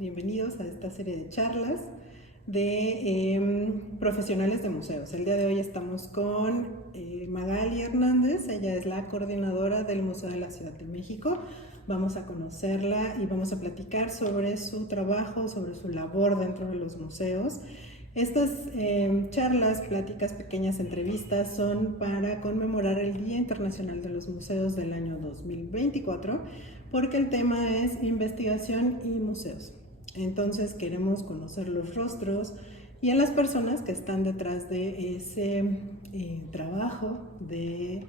bienvenidos a esta serie de charlas de profesionales de museos. El día de hoy estamos con Magali Hernández, ella es la coordinadora del Museo de la Ciudad de México. Vamos a conocerla y vamos a platicar sobre su trabajo, sobre su labor dentro de los museos. Estas charlas, pláticas, pequeñas entrevistas son para conmemorar el Día Internacional de los Museos del año 2024, porque el tema es investigación y museos. Entonces queremos conocer los rostros y a las personas que están detrás de ese trabajo de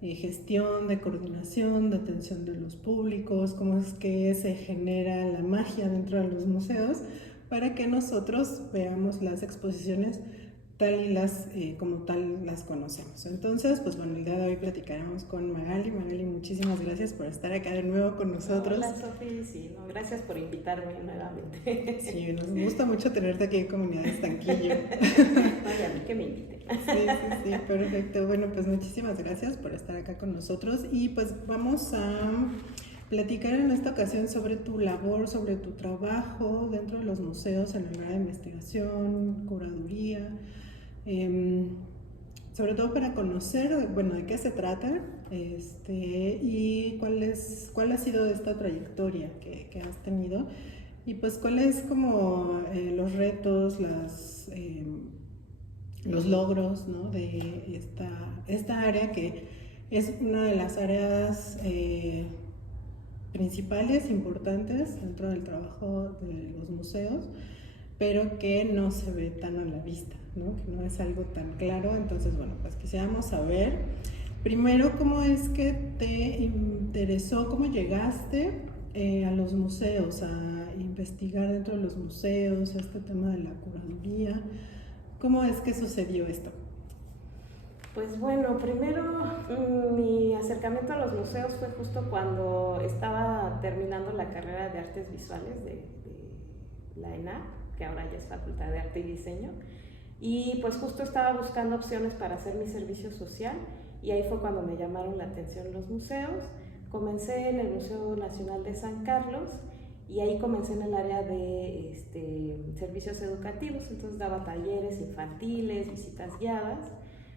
gestión, de coordinación, de atención de los públicos, cómo es que se genera la magia dentro de los museos, para que nosotros veamos las exposiciones tal y como tal las conocemos. Entonces, pues bueno, el día de hoy platicaremos con Magali. Magali, muchísimas gracias por estar acá de nuevo con nosotros. Hola, Sofi, sí, no, gracias por invitarme nuevamente. Sí, nos gusta mucho tenerte aquí en Comunidad Estanquillo. Ay, a mí que me inviten. Sí, perfecto. Bueno, pues muchísimas gracias por estar acá con nosotros y pues vamos a platicar en esta ocasión sobre tu labor, sobre tu trabajo dentro de los museos en el área de investigación, curaduría, sobre todo para conocer, bueno, de qué se trata y cuál ha sido esta trayectoria que has tenido y pues cuáles como los retos, los logros, ¿no? De esta área que es una de las áreas principales, importantes dentro del trabajo de los museos, pero que no se ve tan a la vista, ¿no? Que no es algo tan claro. Entonces, bueno, pues quisiéramos saber primero cómo es que te interesó, cómo llegaste a los museos, a investigar dentro de los museos, a este tema de la curaduría. ¿Cómo es que sucedió esto? Pues bueno, primero mi acercamiento a los museos fue justo cuando estaba terminando la carrera de Artes Visuales de la ENAP, que ahora ya es Facultad de Arte y Diseño, y pues justo estaba buscando opciones para hacer mi servicio social y ahí fue cuando me llamaron la atención los museos. Comencé en el Museo Nacional de San Carlos y ahí comencé en el área de servicios educativos, entonces daba talleres infantiles, visitas guiadas.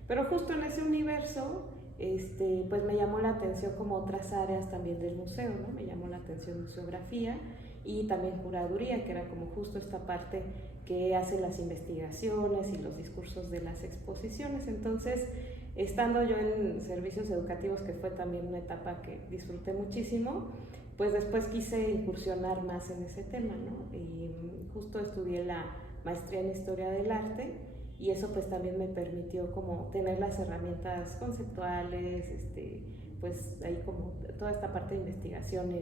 Pero justo en ese universo, pues me llamó la atención como otras áreas también del museo, ¿no? Me llamó la atención museografía y también curaduría, que era como justo esta parte que hace las investigaciones y los discursos de las exposiciones. Entonces, estando yo en servicios educativos, que fue también una etapa que disfruté muchísimo, pues después quise incursionar más en ese tema, ¿no? Y justo estudié la maestría en Historia del Arte, y eso pues también me permitió como tener las herramientas conceptuales, pues ahí como toda esta parte de investigación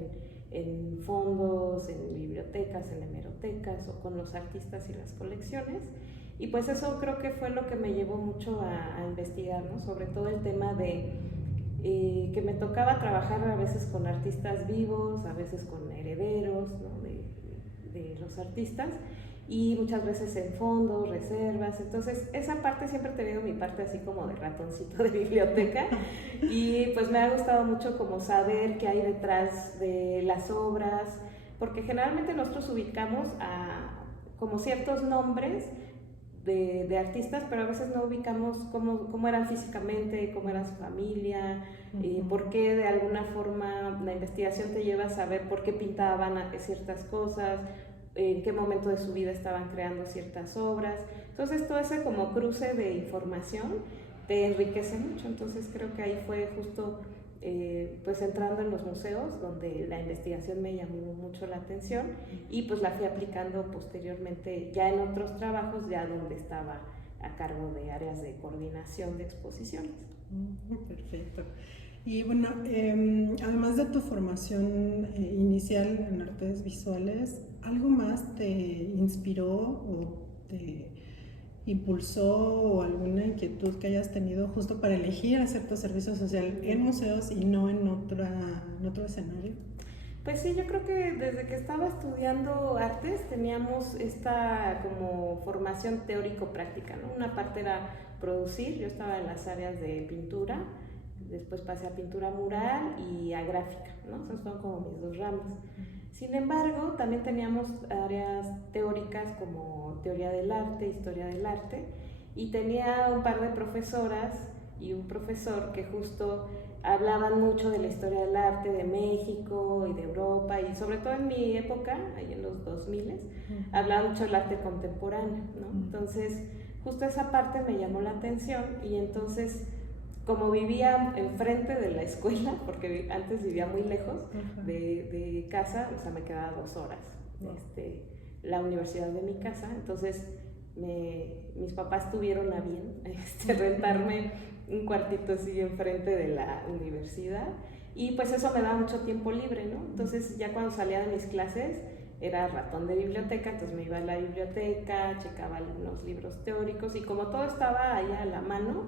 en fondos, en bibliotecas, en hemerotecas o con los artistas y las colecciones. Y pues eso creo que fue lo que me llevó mucho a investigar, ¿no? Sobre todo el tema de que me tocaba trabajar a veces con artistas vivos, a veces con herederos, ¿no? de los artistas, y muchas veces en fondos, reservas. Entonces esa parte siempre he tenido mi parte así como de ratoncito de biblioteca y pues me ha gustado mucho como saber qué hay detrás de las obras, porque generalmente nosotros ubicamos como ciertos nombres de artistas, pero a veces no ubicamos cómo eran físicamente, cómo era su familia, por qué de alguna forma la investigación te lleva a saber por qué pintaban ciertas cosas, en qué momento de su vida estaban creando ciertas obras. Entonces todo ese como cruce de información te enriquece mucho. Entonces creo que ahí fue justo pues entrando en los museos donde la investigación me llamó mucho la atención y pues la fui aplicando posteriormente ya en otros trabajos, ya donde estaba a cargo de áreas de coordinación de exposiciones. Perfecto. Y bueno, además de tu formación inicial en artes visuales, ¿algo más te inspiró o te impulsó o alguna inquietud que hayas tenido justo para elegir hacer tu servicio social en museos y no en otro escenario? Pues sí, yo creo que desde que estaba estudiando artes teníamos esta como formación teórico-práctica, ¿no? Una parte era producir, yo estaba en las áreas de pintura, después pasé a pintura mural y a gráfica, ¿no? Esas son como mis dos ramas. Sin embargo, también teníamos áreas teóricas como teoría del arte, historia del arte, y tenía un par de profesoras y un profesor que justo hablaban mucho de la historia del arte de México y de Europa, y sobre todo en mi época, ahí en los 2000, hablaban mucho del arte contemporáneo, ¿no? Entonces, justo esa parte me llamó la atención, y entonces, como vivía enfrente de la escuela, porque antes vivía muy lejos de casa, o sea, me quedaba 2 horas la universidad de mi casa, entonces mis papás tuvieron a bien rentarme un cuartito así enfrente de la universidad, y pues eso me daba mucho tiempo libre, ¿no? Entonces ya cuando salía de mis clases era ratón de biblioteca, entonces me iba a la biblioteca, checaba algunos libros teóricos, y como todo estaba ahí a la mano,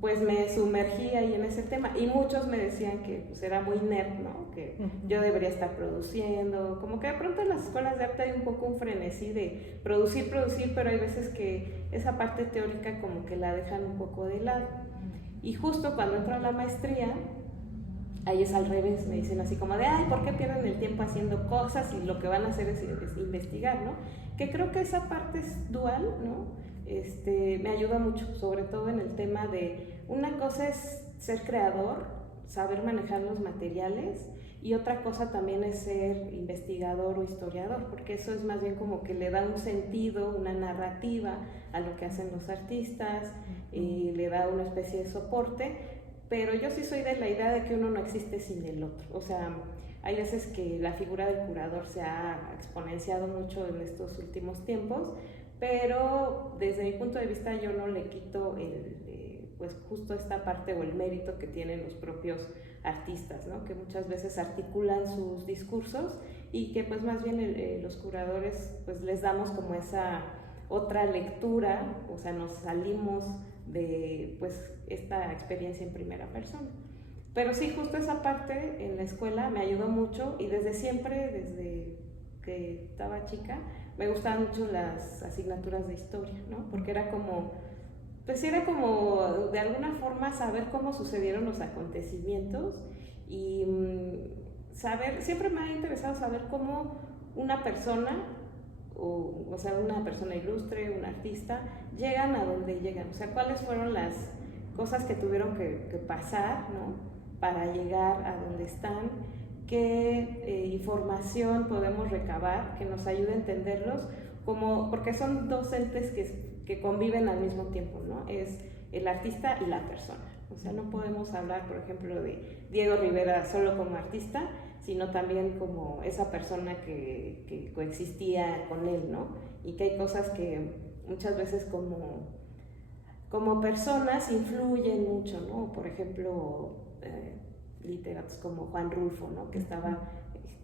pues me sumergí ahí en ese tema, y muchos me decían que pues era muy nerd, ¿no? Que yo debería estar produciendo, como que de pronto en las escuelas de arte hay un poco un frenesí de producir, pero hay veces que esa parte teórica como que la dejan un poco de lado. Y justo cuando entro a la maestría, ahí es al revés, me dicen así como de, ay, ¿por qué pierden el tiempo haciendo cosas y lo que van a hacer es investigar, ¿no? Que creo que esa parte es dual, ¿no? Me ayuda mucho, sobre todo en el tema de, una cosa es ser creador, saber manejar los materiales, y otra cosa también es ser investigador o historiador, porque eso es más bien como que le da un sentido, una narrativa a lo que hacen los artistas, le da una especie de soporte. Pero yo sí soy de la idea de que uno no existe sin el otro. O sea, hay veces que la figura del curador se ha exponenciado mucho en estos últimos tiempos, pero desde mi punto de vista yo no le quito pues justo esta parte o el mérito que tienen los propios artistas, ¿no? Que muchas veces articulan sus discursos, y que pues más bien los curadores pues les damos como esa otra lectura, o sea, nos salimos de pues esta experiencia en primera persona. Pero sí, justo esa parte en la escuela me ayudó mucho, y desde siempre, desde que estaba chica, me gustaban mucho las asignaturas de historia, ¿no? Porque era como, pues era como de alguna forma saber cómo sucedieron los acontecimientos, y saber, siempre me ha interesado saber cómo una persona, o sea, una persona ilustre, un artista, llegan a donde llegan, o sea, cuáles fueron las cosas que tuvieron que pasar, ¿no? Para llegar a donde están, qué información podemos recabar que nos ayude a entenderlos, como, porque son dos entes que conviven al mismo tiempo, ¿no? Es el artista y la persona. O sea, no podemos hablar, por ejemplo, de Diego Rivera solo como artista, sino también como esa persona que coexistía con él, ¿no? Y que hay cosas que muchas veces como personas influyen mucho, ¿no? Por ejemplo, literatos como Juan Rulfo, ¿no? Que estaba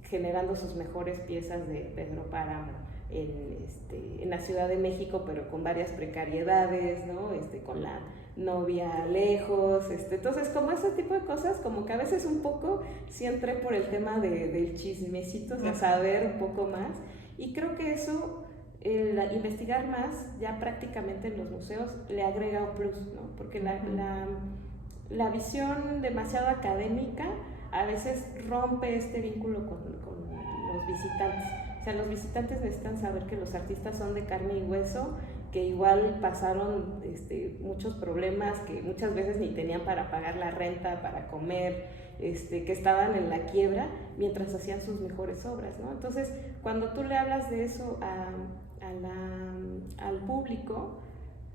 generando sus mejores piezas de Pedro Páramo en la Ciudad de México, pero con varias precariedades, ¿no? Con la novia lejos, entonces como ese tipo de cosas, como que a veces un poco sí entré por el tema del chismecito, o sea, saber un poco más, y creo que eso, investigar más ya prácticamente en los museos le agrega un plus, ¿no? Porque la visión demasiado académica a veces rompe este vínculo con los visitantes. O sea, los visitantes necesitan saber que los artistas son de carne y hueso, que igual pasaron muchos problemas, que muchas veces ni tenían para pagar la renta, para comer, que estaban en la quiebra mientras hacían sus mejores obras, ¿no? Entonces, cuando tú le hablas de eso al público,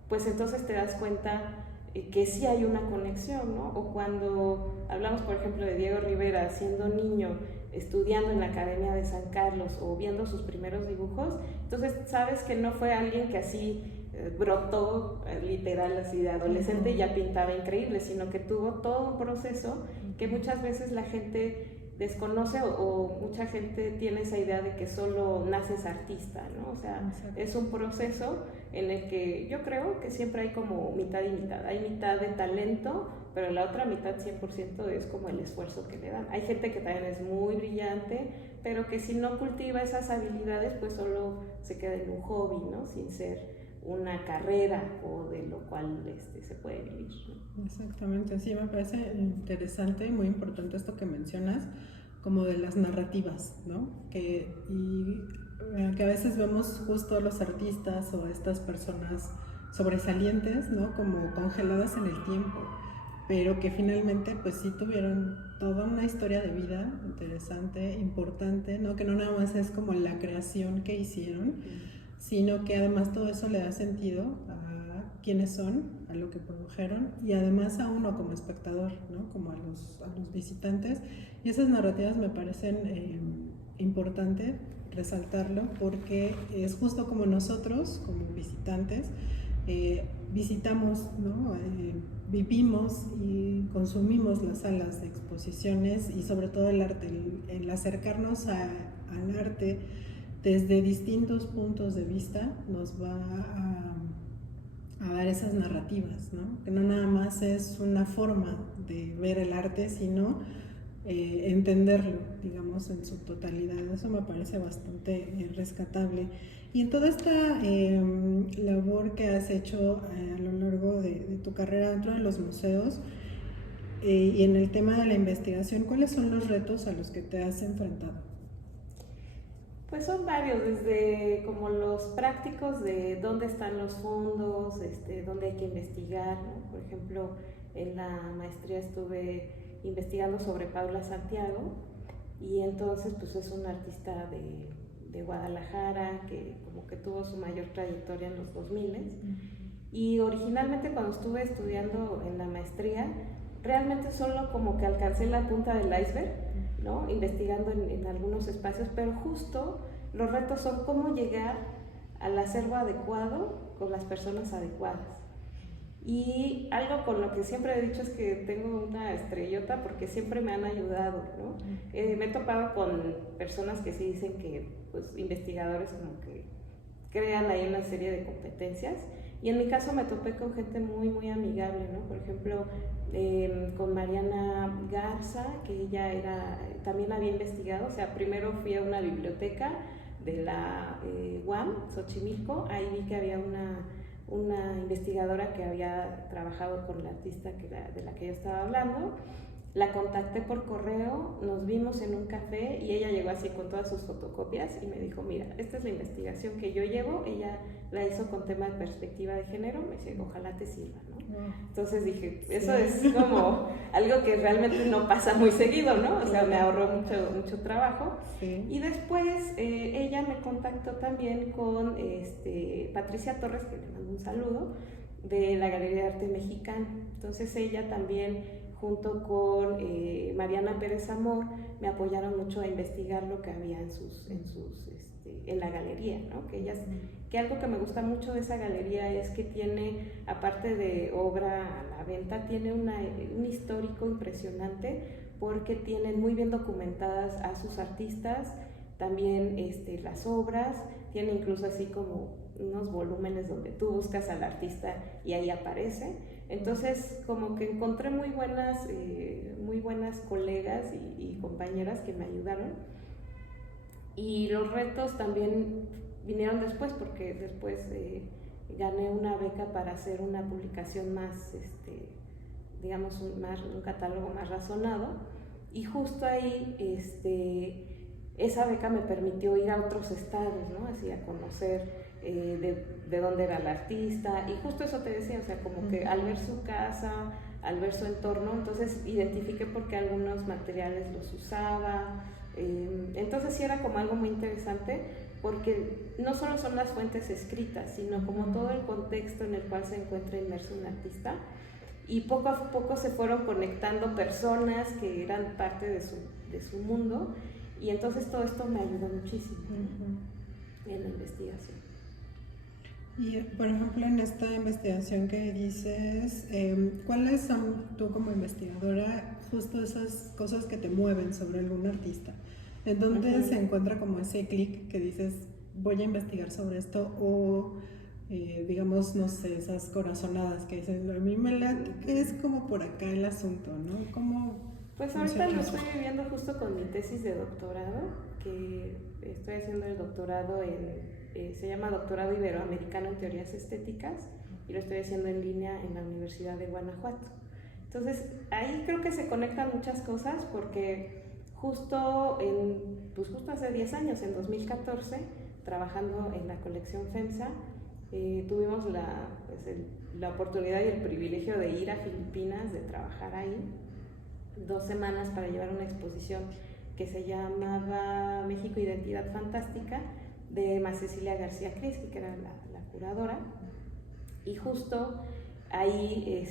pues entonces te das cuenta que sí hay una conexión, ¿no? O cuando hablamos, por ejemplo, de Diego Rivera siendo niño, estudiando en la Academia de San Carlos o viendo sus primeros dibujos, entonces sabes que no fue alguien que así brotó literal así de adolescente y ya pintaba increíble, sino que tuvo todo un proceso que muchas veces la gente desconoce, o mucha gente tiene esa idea de que solo naces artista, ¿no? O sea, es un proceso en el que yo creo que siempre hay como mitad y mitad. Hay mitad de talento, pero la otra mitad 100% es como el esfuerzo que le dan. Hay gente que también es muy brillante, pero que si no cultiva esas habilidades, pues solo se queda en un hobby, ¿no? Sin ser una carrera o de lo cual se puede vivir, ¿no? Exactamente, sí, me parece interesante y muy importante esto que mencionas, como de las narrativas, ¿no? Que a veces vemos justo a los artistas o a estas personas sobresalientes, ¿no? Como congeladas en el tiempo, pero que finalmente pues sí tuvieron toda una historia de vida interesante, importante, ¿no? Que no nada más es como la creación que hicieron, sino que además todo eso le da sentido a quiénes son, a lo que produjeron y además a uno como espectador, ¿no? Como a los visitantes. Y esas narrativas me parecen importante resaltarlo porque es justo como nosotros, como visitantes, visitamos, ¿no? Vivimos y consumimos las salas de exposiciones y sobre todo el arte, el acercarnos al arte desde distintos puntos de vista nos va a dar esas narrativas, ¿no? Que no nada más es una forma de ver el arte, sino entenderlo, digamos, en su totalidad. Eso me parece bastante rescatable. Y en toda esta labor que has hecho a lo largo de tu carrera dentro de los museos y en el tema de la investigación, ¿cuáles son los retos a los que te has enfrentado? Pues son varios, desde como los prácticos de dónde están los fondos, dónde hay que investigar, ¿no? Por ejemplo, en la maestría estuve investigando sobre Paula Santiago y entonces pues es una artista de Guadalajara que como que tuvo su mayor trayectoria en los 2000 y originalmente cuando estuve estudiando en la maestría realmente solo como que alcancé la punta del iceberg, ¿no? Investigando en algunos espacios, pero justo los retos son cómo llegar al acervo adecuado con las personas adecuadas. Y algo con lo que siempre he dicho es que tengo una estrellota porque siempre me han ayudado, ¿no? Me he topado con personas que sí dicen que, pues, investigadores como que crean ahí una serie de competencias. Y en mi caso me topé con gente muy, muy amigable, ¿no? Por ejemplo, con Mariana Garza, que ella también había investigado, o sea, primero fui a una biblioteca de la UAM, Xochimilco, ahí vi que había una investigadora que había trabajado con la artista de la que yo estaba hablando. La contacté por correo, nos vimos en un café y ella llegó así con todas sus fotocopias y me dijo, mira, esta es la investigación que yo llevo, ella la hizo con tema de perspectiva de género, me dice, ojalá te sirva, ¿no? Entonces dije, eso es como algo que realmente no pasa muy seguido, ¿no? O sea, me ahorró mucho trabajo. Sí. Y después ella me contactó también con Patricia Torres, que le mando un saludo, de la Galería de Arte Mexicano. Entonces ella también junto con Mariana Pérez Amor, me apoyaron mucho a investigar lo que había en la galería, ¿no? Que algo que me gusta mucho de esa galería es que tiene, aparte de obra a la venta, tiene un histórico impresionante porque tienen muy bien documentadas a sus artistas, también las obras, tiene incluso así como unos volúmenes donde tú buscas al artista y ahí aparece. Entonces, como que encontré muy buenas colegas y compañeras que me ayudaron. Y los retos también vinieron después, porque después gané una beca para hacer una publicación más, digamos, un catálogo más razonado. Y justo ahí, esa beca me permitió ir a otros estados, ¿no? Así a conocer de dónde era el artista, y justo eso te decía, o sea, como que al ver su casa, al ver su entorno, entonces identifiqué por qué algunos materiales los usaba, entonces sí era como algo muy interesante, porque no solo son las fuentes escritas, sino como todo el contexto en el cual se encuentra inmerso un artista, y poco a poco se fueron conectando personas que eran parte de su mundo, y entonces todo esto me ayudó muchísimo en la investigación. Y, por ejemplo, en esta investigación que dices, ¿cuáles son, tú como investigadora, justo esas cosas que te mueven sobre algún artista? ¿En dónde se encuentra como ese clic que dices, voy a investigar sobre esto? O, digamos, no sé, esas corazonadas que dices, a mí me late que es como por acá el asunto, ¿no? ¿Cómo? Pues ahorita lo estoy viviendo justo con mi tesis de doctorado, que estoy haciendo el doctorado se llama Doctorado Iberoamericano en Teorías Estéticas, y lo estoy haciendo en línea en la Universidad de Guanajuato. Entonces ahí creo que se conectan muchas cosas, porque justo hace 10 años, en 2014, trabajando en la colección FEMSA, tuvimos la oportunidad y el privilegio de ir a Filipinas, de trabajar ahí 2 semanas para llevar una exposición que se llamaba México Identidad Fantástica, de Cecilia García Krinsky, que era la curadora. Y justo ahí,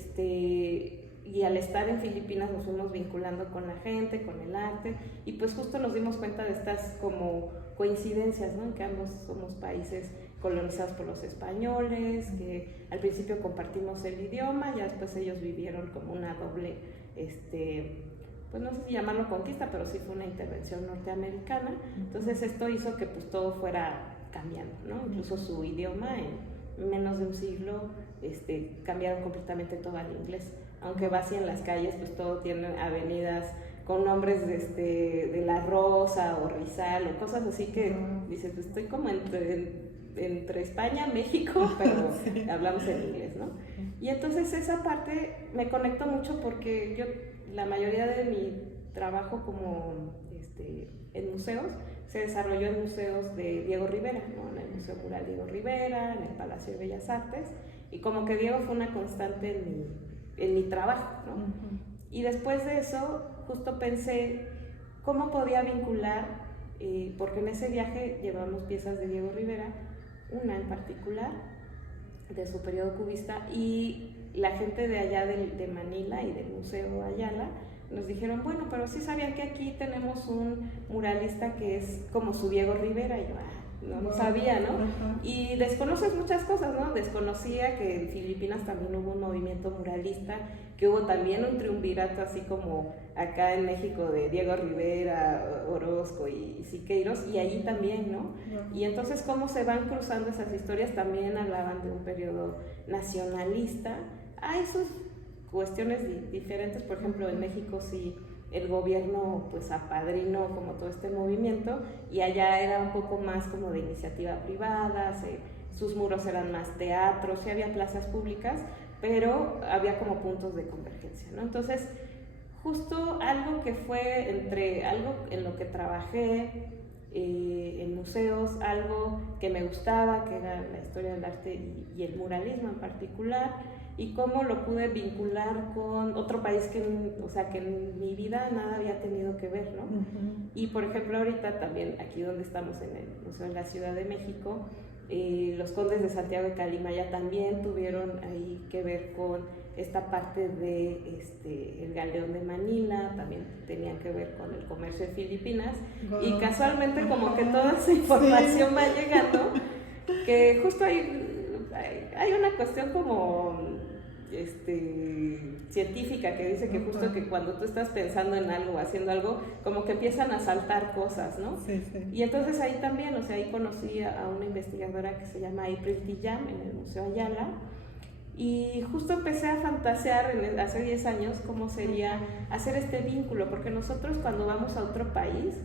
y al estar en Filipinas nos fuimos vinculando con la gente, con el arte, y pues justo nos dimos cuenta de estas como coincidencias, ¿no? En que ambos somos países colonizados por los españoles, que al principio compartimos el idioma, ya después ellos vivieron como una doble, pues no sé si llamarlo conquista, pero sí fue una intervención norteamericana. Entonces esto hizo que pues todo fuera cambiando, ¿no? Incluso su idioma en menos de un siglo cambiaron completamente todo al inglés. Aunque vas en las calles, pues todo tiene avenidas con nombres de La Rosa o Rizal o cosas así que dices, pues estoy como entre España, México, pero sí, hablamos en inglés, ¿no? Y entonces esa parte me conectó mucho porque yo, la mayoría de mi trabajo como en museos, se desarrolló en museos de Diego Rivera, ¿no? En el Museo Mural Diego Rivera, en el Palacio de Bellas Artes, y como que Diego fue una constante en mi trabajo, ¿no? Uh-huh. Y después de eso, justo pensé cómo podía vincular, porque en ese viaje llevamos piezas de Diego Rivera, una en particular, de su periodo cubista, y la gente de allá de Manila y del Museo Ayala nos dijeron, bueno, pero sí sabían que aquí tenemos un muralista que es como su Diego Rivera, y yo, no sabía, ¿no? Uh-huh. Y desconoces muchas cosas, ¿no? Desconocía que en Filipinas también hubo un movimiento muralista, que hubo también un triunvirato así como acá en México de Diego Rivera, Orozco y Siqueiros, y allí también, ¿no? Uh-huh. Y entonces cómo se van cruzando esas historias, también hablaban de un periodo nacionalista. Hay sus cuestiones diferentes, por ejemplo, en México sí el gobierno pues apadrinó como todo este movimiento, y allá era un poco más como de iniciativa privada, sus muros eran más teatros, sí había plazas públicas, pero había como puntos de convergencia, ¿no? Entonces, justo algo que fue entre algo en lo que trabajé en museos, algo que me gustaba, que era la historia del arte y el muralismo en particular, y cómo lo pude vincular con otro país que en mi vida nada había tenido que ver, ¿no? Uh-huh. Y por ejemplo ahorita también, aquí donde estamos en el Museo de la Ciudad de México, los condes de Santiago de Calimaya también tuvieron ahí que ver con esta parte de el galeón de Manila, también tenían que ver con el comercio de Filipinas, y casualmente como que toda esa información va llegando, que justo hay una cuestión como científica que dice que justo que cuando tú estás pensando en algo o haciendo algo, como que empiezan a saltar cosas, ¿no? Sí, sí. Y entonces ahí también, ahí conocí a una investigadora que se llama April Tijam en el Museo Ayala, y justo empecé a fantasear hace 10 años cómo sería hacer este vínculo, porque nosotros cuando vamos a otro país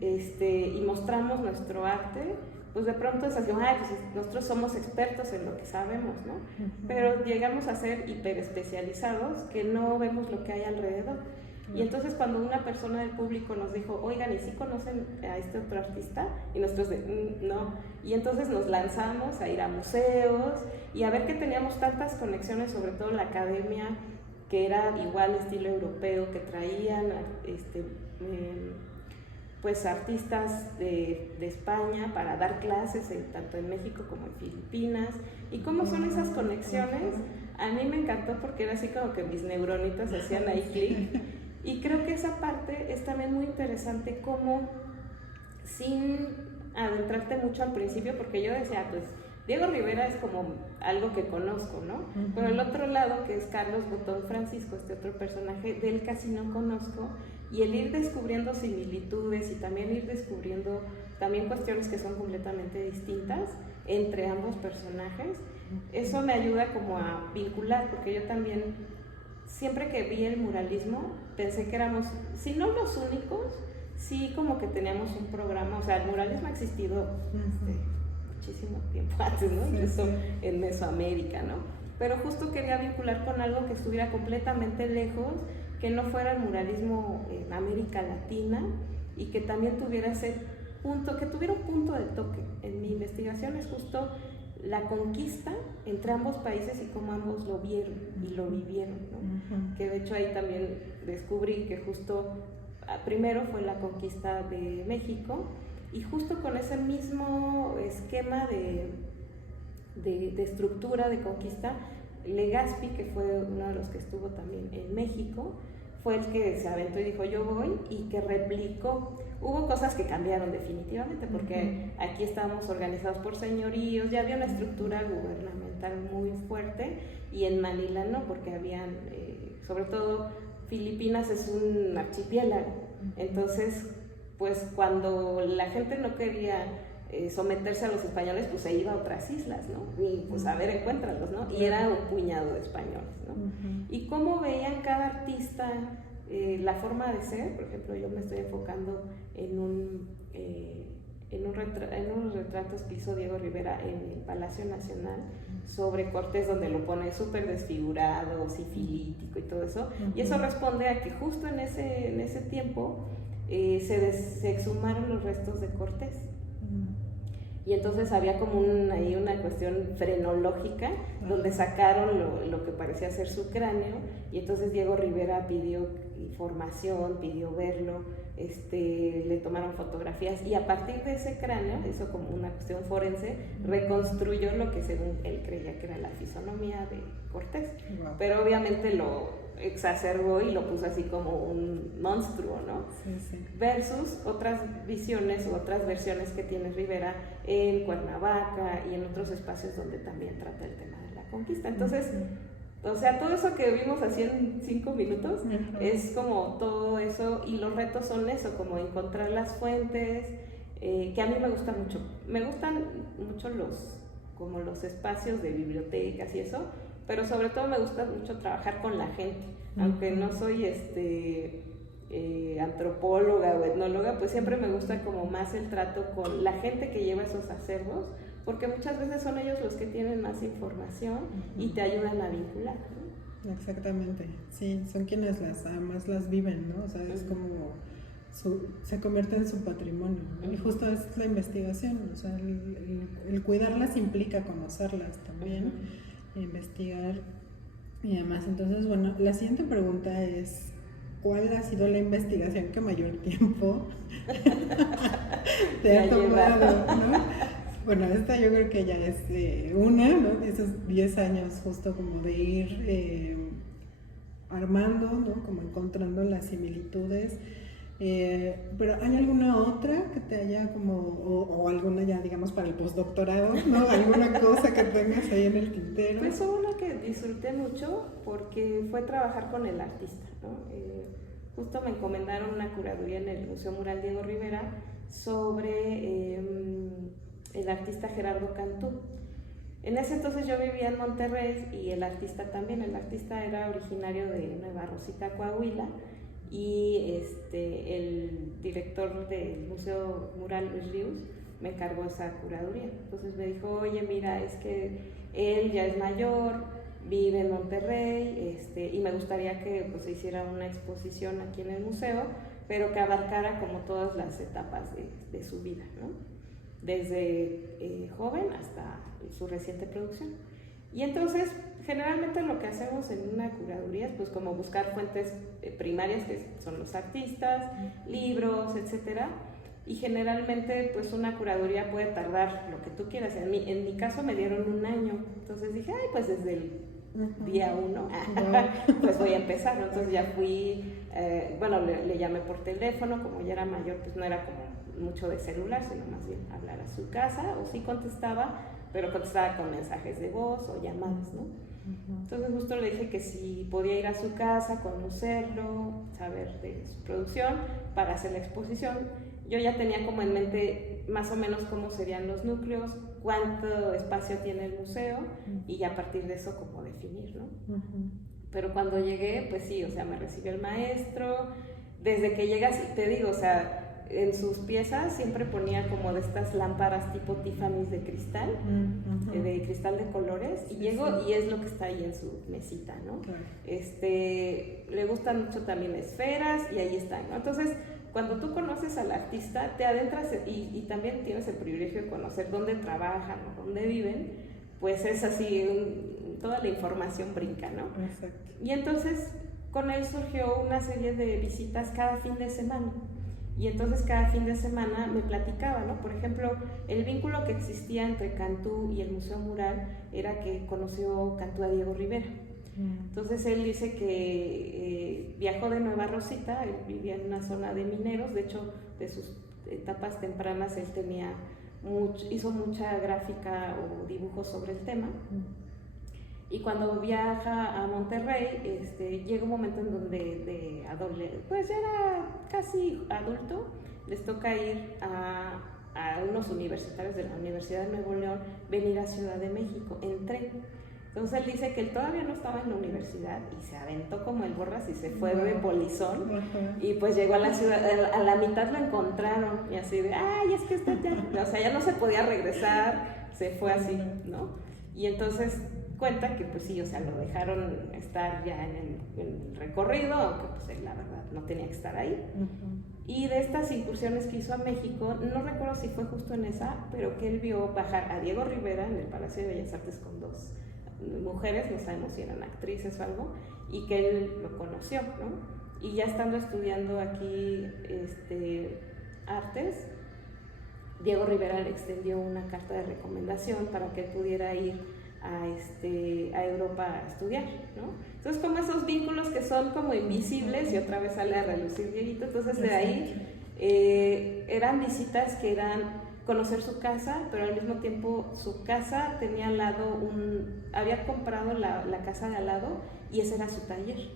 y mostramos nuestro arte, pues de pronto es así, pues nosotros somos expertos en lo que sabemos, ¿no? Uh-huh. Pero llegamos a ser hiperespecializados que no vemos lo que hay alrededor. Uh-huh. Y entonces cuando una persona del público nos dijo, oigan, ¿y sí conocen a este otro artista? Y nosotros no. Y entonces nos lanzamos a ir a museos y a ver que teníamos tantas conexiones, sobre todo la academia, que era igual estilo europeo, que traían pues artistas de España para dar clases tanto en México como en Filipinas, y cómo son esas conexiones. A mí me encantó porque era así como que mis neuronitas hacían ahí clic, y creo que esa parte es también muy interesante, como sin adentrarte mucho al principio, porque yo decía, pues Diego Rivera es como algo que conozco, ¿no? Uh-huh. Pero el otro lado, que es Carlos Botón Francisco, este otro personaje, de él casi no conozco, y el ir descubriendo similitudes y también ir descubriendo también cuestiones que son completamente distintas entre ambos personajes, eso me ayuda como a vincular, porque yo también, siempre que vi el muralismo, pensé que éramos, si no los únicos, sí como que teníamos un programa, el muralismo ha existido muchísimo tiempo antes, ¿no? Incluso sí, en Mesoamérica, ¿no? Pero justo quería vincular con algo que estuviera completamente lejos que no fuera el muralismo en América Latina y que también tuviera ese punto, que tuviera un punto de toque. En mi investigación es justo la conquista entre ambos países y cómo ambos lo vieron y lo vivieron, ¿no? Que de hecho ahí también descubrí que justo primero fue la conquista de México y justo con ese mismo esquema de estructura de conquista, Legazpi, que fue uno de los que estuvo también en México, fue el que se aventó y dijo yo voy, y que replicó. Hubo cosas que cambiaron definitivamente, porque aquí estábamos organizados por señoríos, ya había una estructura gubernamental muy fuerte, y en Manila no, porque habían, sobre todo Filipinas es un archipiélago, entonces pues cuando la gente no quería someterse a los españoles, pues se iba a otras islas, ¿no? Y pues a ver, encuéntralos, ¿no? Y era un puñado de españoles, ¿no? Y cómo veían cada artista la forma de ser. Por ejemplo, yo me estoy enfocando en unos retratos que hizo Diego Rivera en el Palacio Nacional sobre Cortés, donde lo pone súper desfigurado, sifilítico y todo eso, y eso responde a que justo en ese tiempo se exhumaron los restos de Cortés. Y entonces había como ahí una cuestión frenológica donde sacaron lo que parecía ser su cráneo, y entonces Diego Rivera pidió información, pidió verlo, le tomaron fotografías, y a partir de ese cráneo, hizo como una cuestión forense, reconstruyó lo que según él creía que era la fisonomía de Cortés. Wow. Pero obviamente lo exacerbó y lo puso así como un monstruo, ¿no? Sí. Versus otras visiones o otras versiones que tiene Rivera en Cuernavaca y en otros espacios donde también trata el tema de la conquista. Entonces, o sea, todo eso que vimos así en 5 minutos es como todo eso, y los retos son eso, como encontrar las fuentes, que a mí me gusta mucho. Me gustan mucho los espacios de bibliotecas y eso, pero sobre todo me gusta mucho trabajar con la gente, aunque no soy antropóloga o etnóloga, pues siempre me gusta como más el trato con la gente que lleva esos acervos, porque muchas veces son ellos los que tienen más información y te ayudan a vincular, ¿no? Exactamente, sí, son quienes además las viven, ¿no? O sea, es como se convierte en su patrimonio, ¿no? Y justo es la investigación, o sea, el cuidarlas implica conocerlas también, investigar y demás. Entonces, bueno, la siguiente pregunta es: ¿cuál ha sido la investigación que mayor tiempo te ha tomado, ¿no? Bueno, esta yo creo que ya es una, ¿no? Esos 10 años justo como de ir armando, ¿no? Como encontrando las similitudes. Pero ¿hay alguna otra que te haya como, o alguna ya digamos para el postdoctorado, ¿no? ¿Alguna cosa que tengas ahí en el tintero? Pues una que disfruté mucho porque fue trabajar con el artista, ¿no? Justo me encomendaron una curaduría en el Museo Mural Diego Rivera sobre el artista Gerardo Cantú. En ese entonces yo vivía en Monterrey y el artista también. El artista era originario de Nueva Rosita, Coahuila, y el director del Museo Mural, Luis Ríos, me encargó esa curaduría. Entonces me dijo: oye, mira, es que él ya es mayor, vive en Monterrey, y me gustaría que pues, se hiciera una exposición aquí en el museo, pero que abarcara como todas las etapas de su vida, ¿no? Desde joven hasta su reciente producción. Y entonces, generalmente lo que hacemos en una curaduría es pues como buscar fuentes primarias, que son los artistas, libros, etcétera, y generalmente pues una curaduría puede tardar lo que tú quieras. En mi caso me dieron 1 año, entonces dije, ay, pues desde el día 1, pues voy a empezar, ¿no? Entonces ya fui, bueno, le llamé por teléfono, como ya era mayor, pues no era como mucho de celular, sino más bien hablar a su casa, o sí contestaba, pero contestaba con mensajes de voz o llamadas, ¿no? Entonces justo le dije que si podía ir a su casa, conocerlo, saber de su producción para hacer la exposición. Yo ya tenía como en mente más o menos cómo serían los núcleos, cuánto espacio tiene el museo, y ya a partir de eso como definir, ¿no? Pero cuando llegué, pues sí, o sea, me recibió el maestro. Desde que llegas, te digo, o sea, en sus piezas siempre ponía como de estas lámparas tipo Tiffany's de cristal, de cristal de colores, y llego y es lo que está ahí en su mesita, ¿no? Claro. Le gustan mucho también esferas y ahí están, ¿no? Entonces, cuando tú conoces al artista, te adentras y también tienes el privilegio de conocer dónde trabajan o dónde viven, pues es así, toda la información brinca, ¿no? Exacto. Y entonces con él surgió una serie de visitas cada fin de semana. Y entonces cada fin de semana me platicaba, ¿no? Por ejemplo, el vínculo que existía entre Cantú y el Museo Mural era que conoció Cantú a Diego Rivera. Entonces él dice que viajó de Nueva Rosita, él vivía en una zona de mineros, de hecho de sus etapas tempranas él hizo mucha gráfica o dibujos sobre el tema. Y cuando viaja a Monterrey, llega un momento en donde pues ya era casi adulto, les toca ir a unos universitarios de la Universidad de Nuevo León, venir a Ciudad de México en tren. Entonces él dice que él todavía no estaba en la universidad y se aventó como el borras y se fue de polizón, y pues llegó a la ciudad, a la mitad lo encontraron y así de, ay, es que está ya, o sea, ya no se podía regresar, se fue así, ¿no? Y entonces cuenta que pues sí, o sea, lo dejaron estar ya en el recorrido, aunque pues él la verdad no tenía que estar ahí. Y de estas incursiones que hizo a México, no recuerdo si fue justo en esa, pero que él vio bajar a Diego Rivera en el Palacio de Bellas Artes con dos mujeres, no sabemos si eran actrices o algo, y que él lo conoció, ¿no? Y ya estando estudiando aquí artes, Diego Rivera le extendió una carta de recomendación para que él pudiera ir a Europa a estudiar, ¿no? Entonces, como esos vínculos que son como invisibles y otra vez sale a relucir Dieguito, entonces de ahí eran visitas que eran conocer su casa, pero al mismo tiempo su casa tenía al lado había comprado la casa de al lado y ese era su taller.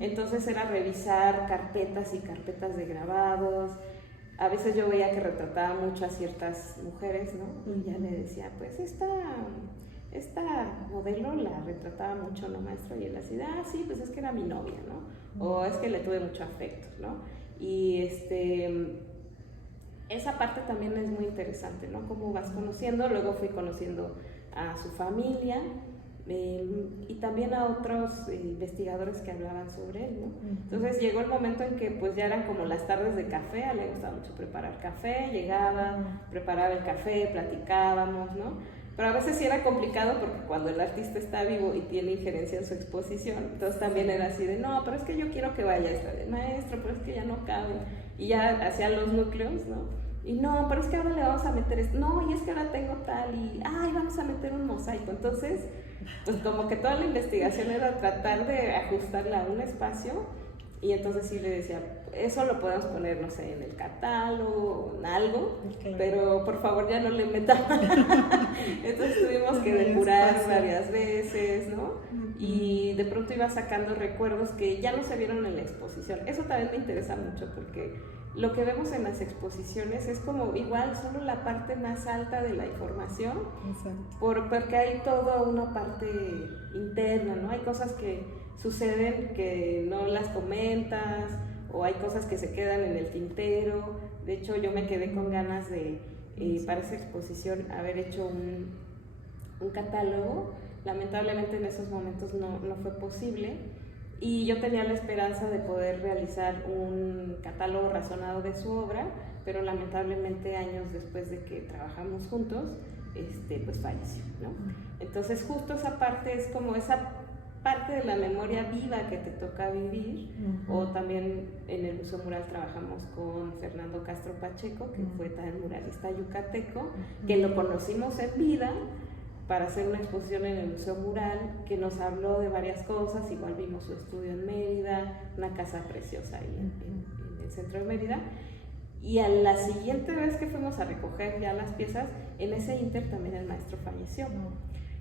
Entonces era revisar carpetas y carpetas de grabados. A veces yo veía que retrataba mucho a ciertas mujeres, ¿no? Y ya le decía, pues esta modelo la retrataba mucho, ¿no, maestro? Y él así, sí, pues es que era mi novia, ¿no? O es que le tuve mucho afecto, ¿no? Y esa parte también es muy interesante, ¿no? Cómo vas conociendo, luego fui conociendo a su familia y también a otros investigadores que hablaban sobre él, ¿no? Entonces llegó el momento en que pues ya eran como las tardes de café, a él le gustaba mucho preparar café, llegaba, preparaba el café, platicábamos, ¿no? Pero a veces sí era complicado porque cuando el artista está vivo y tiene injerencia en su exposición, entonces también era así de, no, pero es que yo quiero que vaya esta de maestro, pero es que ya no cabe. Y ya hacían los núcleos, ¿no? Y no, pero es que ahora le vamos a meter esto, no, y es que ahora tengo tal, y ay, vamos a meter un mosaico. Entonces, pues como que toda la investigación era tratar de ajustarla a un espacio, y entonces sí le decía, eso lo podemos poner, no sé, en el catálogo, en algo, pero por favor ya no le metamos. Entonces tuvimos que depurar varias veces, ¿no? Y de pronto iba sacando recuerdos que ya no se vieron en la exposición. Eso también me interesa mucho porque lo que vemos en las exposiciones es como igual solo la parte más alta de la información. Exacto. Porque hay toda una parte interna, ¿no? Hay cosas que suceden que no las comentas, o hay cosas que se quedan en el tintero. De hecho, yo me quedé con ganas de, para esa exposición, haber hecho un catálogo. Lamentablemente en esos momentos no fue posible, y yo tenía la esperanza de poder realizar un catálogo razonado de su obra, pero lamentablemente años después de que trabajamos juntos, pues falleció, ¿no? Entonces justo esa parte es como esa parte de la memoria viva que te toca vivir. O también en el Museo Mural trabajamos con Fernando Castro Pacheco, que fue también muralista yucateco, que lo conocimos en vida para hacer una exposición en el Museo Mural, que nos habló de varias cosas. Igual vimos su estudio en Mérida, una casa preciosa ahí en el centro de Mérida. Y a la siguiente vez que fuimos a recoger ya las piezas, en ese inter también el maestro falleció.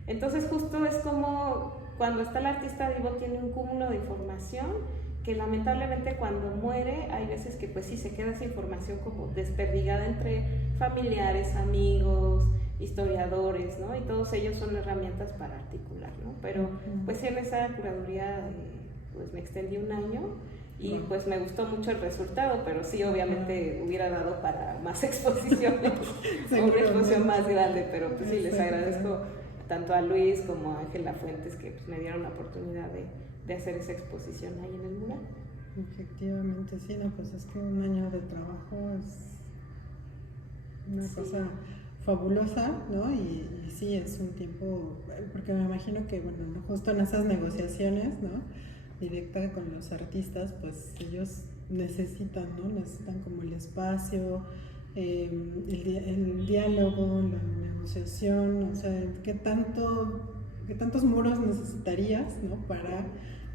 Entonces justo es como cuando está el artista vivo tiene un cúmulo de información que lamentablemente cuando muere hay veces que pues sí se queda esa información como desperdigada entre familiares, amigos, historiadores, ¿no? Y todos ellos son herramientas para articular, ¿no? Pero pues en esa curaduría pues me extendí un año Y Wow. pues me gustó mucho el resultado, pero sí, obviamente hubiera dado para más exposiciones, o una exposición más grande, pero pues sí, les agradezco tanto a Luis como a Ángela Fuentes que pues, me dieron la oportunidad de hacer esa exposición ahí en el mural. Efectivamente, sí, no, pues es que un año de trabajo es una cosa fabulosa, ¿no? Y sí, es un tiempo, porque me imagino que, bueno, ¿no? Justo en esas negociaciones, ¿no? Directa con los artistas, pues ellos necesitan, ¿no? Necesitan como el espacio, el diálogo, la negociación, o sea, qué tantos muros necesitarías, ¿no? Para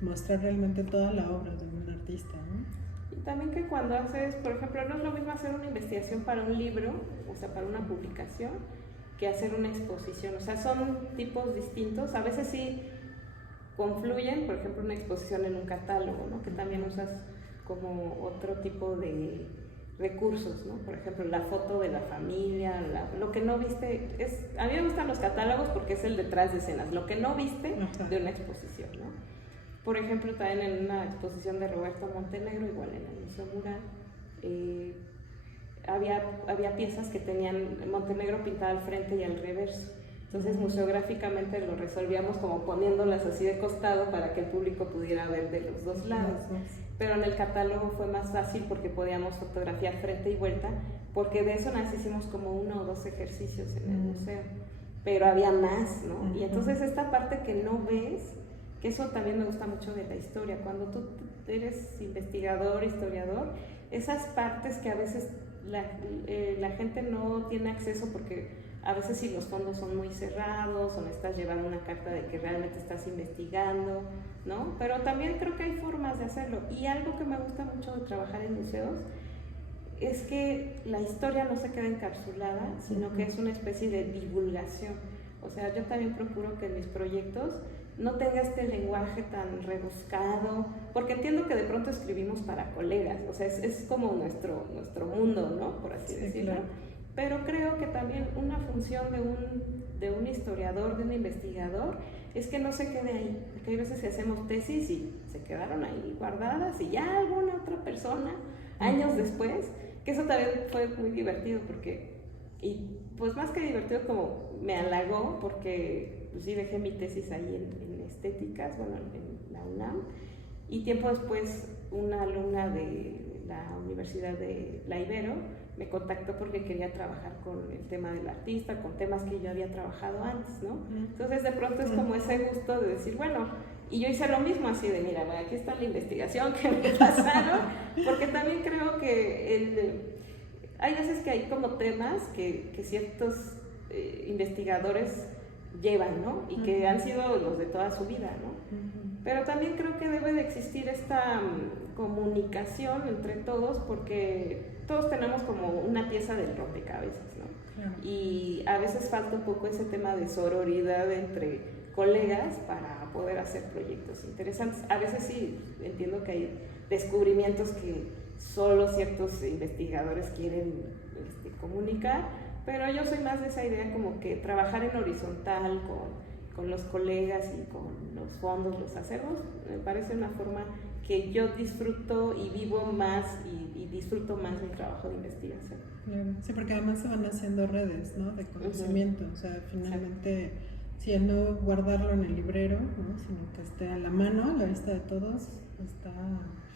mostrar realmente toda la obra de un artista, ¿no? Y también que cuando haces, por ejemplo, no es lo mismo hacer una investigación para un libro, o sea, para una publicación, que hacer una exposición. O sea, son tipos distintos. A veces sí confluyen, por ejemplo, una exposición en un catálogo, ¿no? Que también usas como otro tipo de recursos, ¿no? Por ejemplo, la foto de la familia, lo que no viste, a mí me gustan los catálogos porque es el detrás de escenas, lo que no viste de una exposición, ¿no? Por ejemplo, también en una exposición de Roberto Montenegro, igual en el Museo Mural, había piezas que tenían Montenegro pintada al frente y al reverso. Entonces, museográficamente lo resolvíamos como poniéndolas así de costado para que el público pudiera ver de los dos lados. Pero en el catálogo fue más fácil porque podíamos fotografiar frente y vuelta, porque de eso nos hicimos como 1 o 2 ejercicios en el museo. Pero había más, ¿no? Y entonces esta parte que no ves, que eso también me gusta mucho de la historia, cuando tú eres investigador, historiador, esas partes que a veces la gente no tiene acceso porque a veces si los fondos son muy cerrados o necesitas llevar una carta de que realmente estás investigando, ¿no? Pero también creo que hay formas de hacerlo. Y algo que me gusta mucho de trabajar en museos es que la historia no se queda encapsulada, sino que es una especie de divulgación. O sea, yo también procuro que en mis proyectos no tenga este lenguaje tan rebuscado, porque entiendo que de pronto escribimos para colegas, o sea, es como nuestro mundo, ¿no? Por así decirlo. Claro. Pero creo que también una función de un historiador, de un investigador, es que no se quede ahí, porque hay veces que hacemos tesis y se quedaron ahí guardadas y ya alguna otra persona, años después, que eso también fue muy divertido, porque, y pues más que divertido, como me halagó, porque pues sí dejé mi tesis ahí en estéticas, bueno, en la UNAM, y tiempo después una alumna de la Universidad de la Ibero me contactó porque quería trabajar con el tema del artista, con temas que yo había trabajado antes, ¿no? Entonces de pronto es como ese gusto de decir, bueno, y yo hice lo mismo así de, mira, aquí está la investigación que me pasaron, porque también creo que hay veces que hay como temas que ciertos investigadores llevan, ¿no? Y que han sido los de toda su vida, ¿no? Pero también creo que debe de existir esta comunicación entre todos, porque todos tenemos como una pieza del rompecabezas, ¿no? Claro. Y a veces falta un poco ese tema de sororidad entre colegas para poder hacer proyectos interesantes. A veces sí, entiendo que hay descubrimientos que solo ciertos investigadores quieren comunicar, pero yo soy más de esa idea como que trabajar en horizontal con los colegas y con los fondos, los acervos, me parece una forma que yo disfruto y vivo más y disfruto más mi trabajo de investigación. Sí, porque además se van haciendo redes, ¿no? De conocimiento, o sea, finalmente, sí, el no guardarlo en el librero, ¿no? Sino que esté a la mano, a la vista de todos, está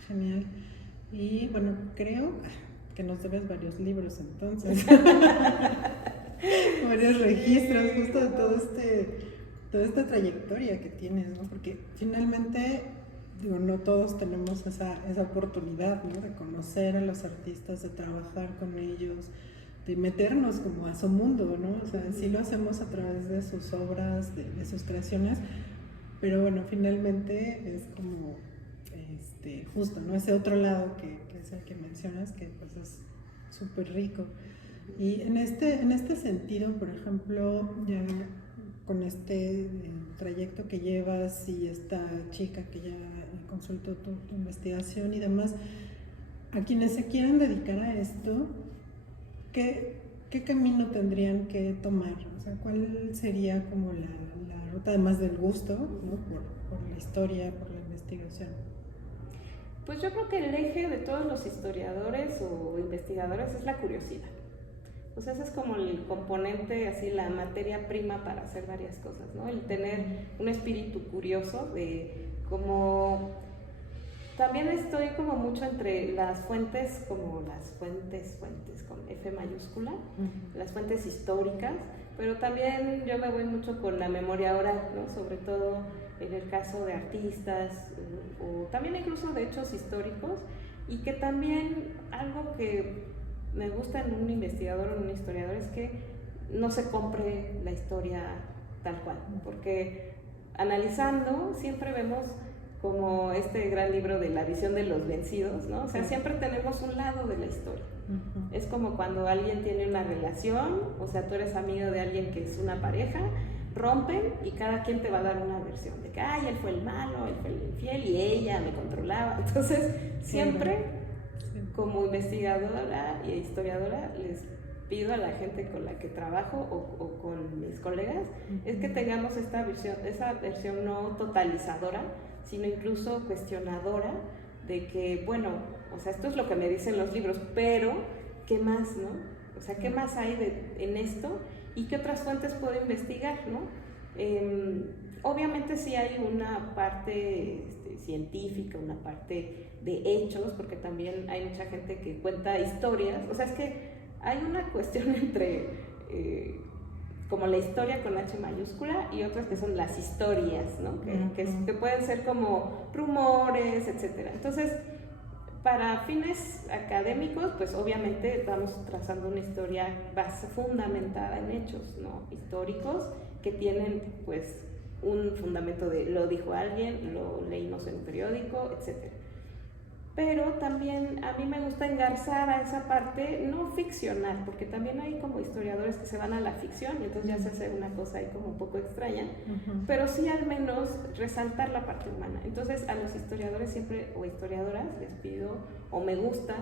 genial. Y bueno, creo que nos debes varios libros entonces, varios registros, justo de toda esta trayectoria que tienes, ¿no? Porque finalmente, digo, no todos tenemos esa oportunidad, ¿no? De conocer a los artistas, de trabajar con ellos, de meternos como a su mundo, ¿no? O sea, sí lo hacemos a través de sus obras, de sus creaciones, pero bueno, finalmente es como justo, ¿no? Ese otro lado que es el que mencionas, que pues es súper rico. Y en este sentido, por ejemplo, ya con este trayecto que llevas y esta chica que ya consultó tu investigación y demás, a quienes se quieran dedicar a esto, ¿qué camino tendrían que tomar? O sea, ¿cuál sería como la ruta, además del gusto, ¿no? por la historia, por la investigación? Pues yo creo que el eje de todos los historiadores o investigadores es la curiosidad. O sea, ese es como el componente, así la materia prima para hacer varias cosas, ¿no? El tener un espíritu curioso de como... También estoy como mucho entre las fuentes, como las fuentes con F mayúscula, las fuentes históricas, pero también yo me voy mucho con la memoria oral, ¿no? Sobre todo en el caso de artistas o también incluso de hechos históricos, y que también algo que me gusta en un investigador o en un historiador es que no se compre la historia tal cual, porque analizando siempre vemos como este gran libro de La visión de los vencidos, ¿no? O sea, siempre tenemos un lado de la historia. Es como cuando alguien tiene una relación, o sea, tú eres amigo de alguien que es una pareja, rompen y cada quien te va a dar una versión de que, ay, él fue el malo, él fue el infiel y ella me controlaba. Entonces, siempre como investigadora y historiadora les pido a la gente con la que trabajo o con mis colegas es que tengamos esa versión no totalizadora, sino incluso cuestionadora de que, bueno, o sea, esto es lo que me dicen los libros, pero ¿qué más, no? O sea, ¿qué más hay en esto? ¿Y qué otras fuentes puedo investigar, no? Obviamente sí hay una parte científica, una parte de hechos, porque también hay mucha gente que cuenta historias. O sea, es que hay una cuestión entre como la historia con H mayúscula y otras que son las historias, ¿no? Que pueden ser como rumores, etc. Entonces, para fines académicos, pues obviamente estamos trazando una historia fundamentada en hechos, ¿no? Históricos que tienen pues un fundamento de lo dijo alguien, lo leímos en un periódico, etc. Pero también a mí me gusta engarzar a esa parte no ficcional, porque también hay como historiadores que se van a la ficción y entonces ya se hace una cosa ahí como un poco extraña, pero sí al menos resaltar la parte humana. Entonces a los historiadores siempre, o historiadoras, les pido, o me gusta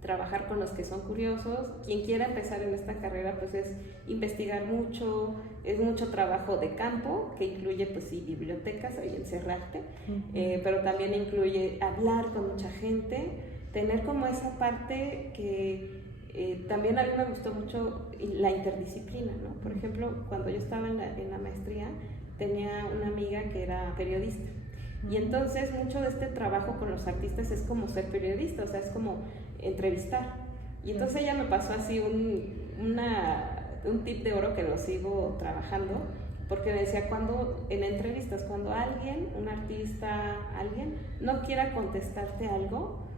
trabajar con los que son curiosos. Quien quiera empezar en esta carrera pues es investigar mucho, es mucho trabajo de campo, que incluye pues sí bibliotecas, ahí encerrarte, pero también incluye hablar con mucha gente, tener como esa parte que también a mí me gustó mucho la interdisciplina, ¿no? Por ejemplo, cuando yo estaba en la maestría tenía una amiga que era periodista. Y entonces mucho de este trabajo con los artistas es como ser periodista, o sea, es como entrevistar. Y entonces ella me pasó así un tip de oro que lo sigo trabajando, porque me decía, cuando en entrevistas, cuando alguien, un artista, alguien, no quiera contestarte algo,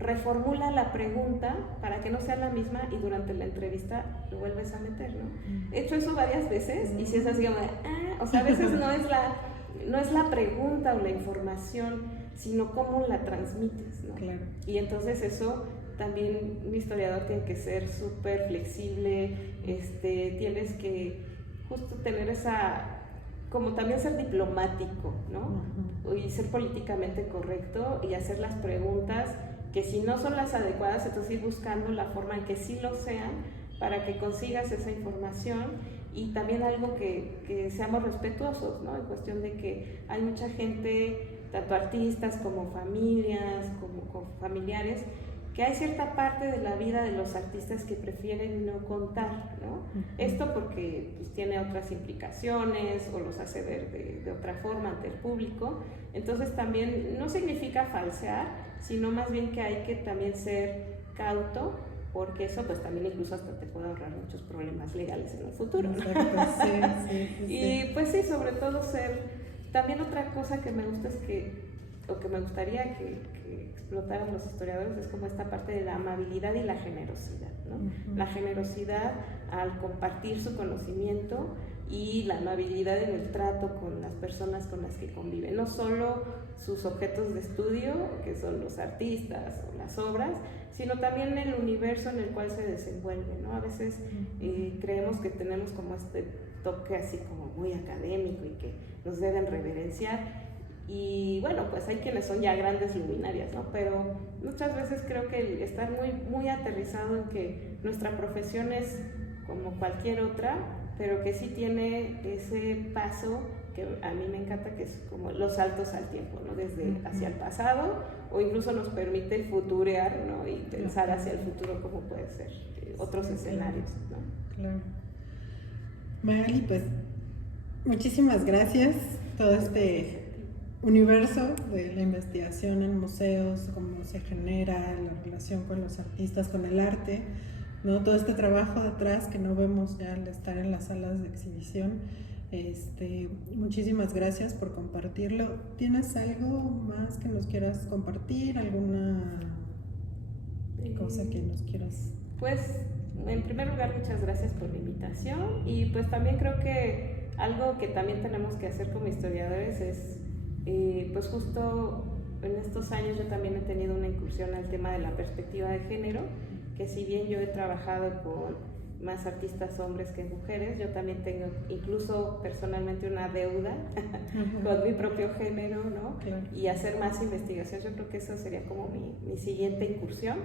reformula la pregunta para que no sea la misma y durante la entrevista lo vuelves a meter, ¿no? He hecho eso varias veces y si es así como de, o sea, a veces no es la pregunta o la información, sino cómo la transmites, ¿no? Claro. Y entonces eso también un historiador tiene que ser súper flexible, tienes que justo tener como también ser diplomático, ¿no? Y ser políticamente correcto y hacer las preguntas que si no son las adecuadas, entonces ir buscando la forma en que sí lo sean para que consigas esa información. Y también algo que seamos respetuosos, ¿no? En cuestión de que hay mucha gente, tanto artistas como familias, como familiares, que hay cierta parte de la vida de los artistas que prefieren no contar, ¿no? Esto porque pues, tiene otras implicaciones o los hace ver de otra forma ante el público. Entonces también no significa falsear, sino más bien que hay que también ser cauto, porque eso pues también incluso hasta te puede ahorrar muchos problemas legales en el futuro, ¿no? Exacto, sí. Y pues sí, sobre todo también otra cosa que me gusta o que me gustaría que explotaran los historiadores es como esta parte de la amabilidad y la generosidad, ¿no? La generosidad al compartir su conocimiento y la amabilidad en el trato con las personas con las que conviven, no solo sus objetos de estudio, que son los artistas o las obras, sino también el universo en el cual se desenvuelve, ¿no? A veces creemos que tenemos como este toque así como muy académico y que nos deben reverenciar. Y bueno, pues hay quienes son ya grandes luminarias, ¿no? Pero muchas veces creo que el estar muy, muy aterrizado en que nuestra profesión es como cualquier otra, pero que sí tiene ese paso que a mí me encanta, que es como los saltos al tiempo, ¿no? Desde hacia el pasado, o incluso nos permite futurear, ¿no? Y pensar hacia el futuro cómo puede ser otros escenarios, ¿no? Claro. Magali, pues muchísimas gracias. Todo este universo de la investigación en museos, cómo se genera la relación con los artistas, con el arte, ¿no? Todo este trabajo detrás que no vemos ya al estar en las salas de exhibición. Muchísimas gracias por compartirlo. ¿Tienes algo más que nos quieras compartir? ¿Alguna cosa que nos quieras? Pues, en primer lugar, muchas gracias por la invitación, y pues también creo que algo que también tenemos que hacer como historiadores es, pues justo en estos años yo también he tenido una incursión al tema de la perspectiva de género, que si bien yo he trabajado con más artistas hombres que mujeres, yo también tengo incluso personalmente una deuda con mi propio género, ¿no? Claro. Y hacer más investigación. Yo creo que eso sería como mi siguiente incursión.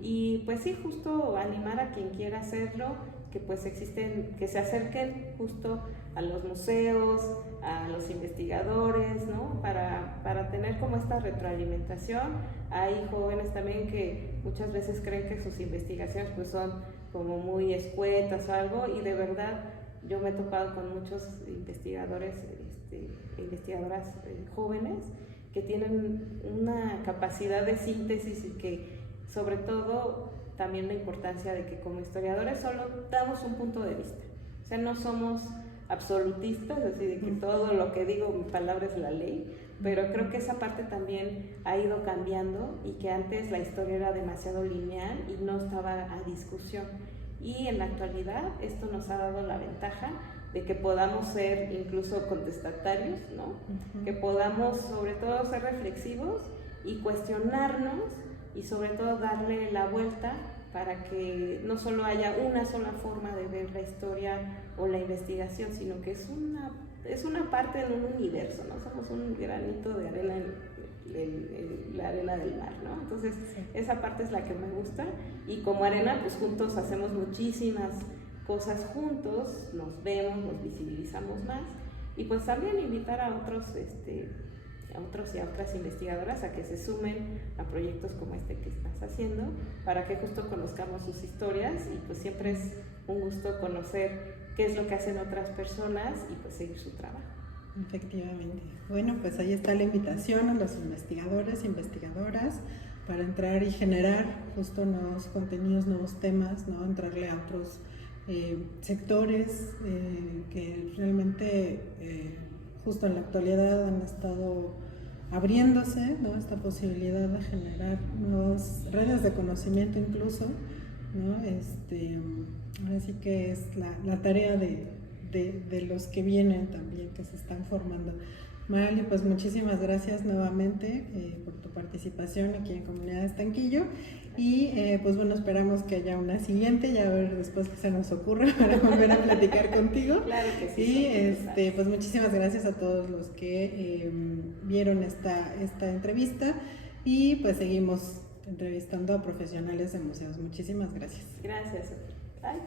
Y pues sí, justo animar a quien quiera hacerlo, que pues existen, que se acerquen justo a los museos, a los investigadores, ¿no? Para tener como esta retroalimentación. Hay jóvenes también que muchas veces creen que sus investigaciones pues son como muy escuetas o algo, y de verdad yo me he topado con muchos investigadores e investigadoras jóvenes que tienen una capacidad de síntesis, y que sobre todo también la importancia de que como historiadores solo damos un punto de vista, o sea, no somos absolutistas, así de que todo lo que digo, mi palabra es la ley, pero creo que esa parte también ha ido cambiando, y que antes la historia era demasiado lineal y no estaba a discusión, y en la actualidad esto nos ha dado la ventaja de que podamos ser incluso contestatarios, ¿no? Que podamos sobre todo ser reflexivos y cuestionarnos, y sobre todo darle la vuelta para que no solo haya una sola forma de ver la historia o la investigación, sino que es una parte en un universo, ¿no? Somos un granito de arena en la arena del mar, ¿no? Entonces, esa parte es la que me gusta, y como Arena, pues juntos hacemos muchísimas cosas juntos, nos vemos, nos visibilizamos más, y pues también invitar a otros y a otras investigadoras a que se sumen a proyectos como este que estás haciendo, para que justo conozcamos sus historias, y pues siempre es un gusto conocer qué es lo que hacen otras personas y pues seguir su trabajo. Efectivamente. Bueno, pues ahí está la invitación a los investigadores e investigadoras para entrar y generar justo nuevos contenidos, nuevos temas, ¿no? Entrarle a otros sectores que realmente justo en la actualidad han estado abriéndose, ¿no? Esta posibilidad de generar nuevas redes de conocimiento incluso, ¿no? Ahora sí que es la tarea de los que vienen también, que se están formando. Magali, pues muchísimas gracias nuevamente por tu participación aquí en Comunidad Estanquillo, y pues bueno, esperamos que haya una siguiente, ya a ver después qué se nos ocurra para volver a platicar contigo. Claro que sí. Y pues muchísimas gracias a todos los que vieron esta entrevista, y pues seguimos entrevistando a profesionales de museos. Muchísimas gracias. Gracias. Bye.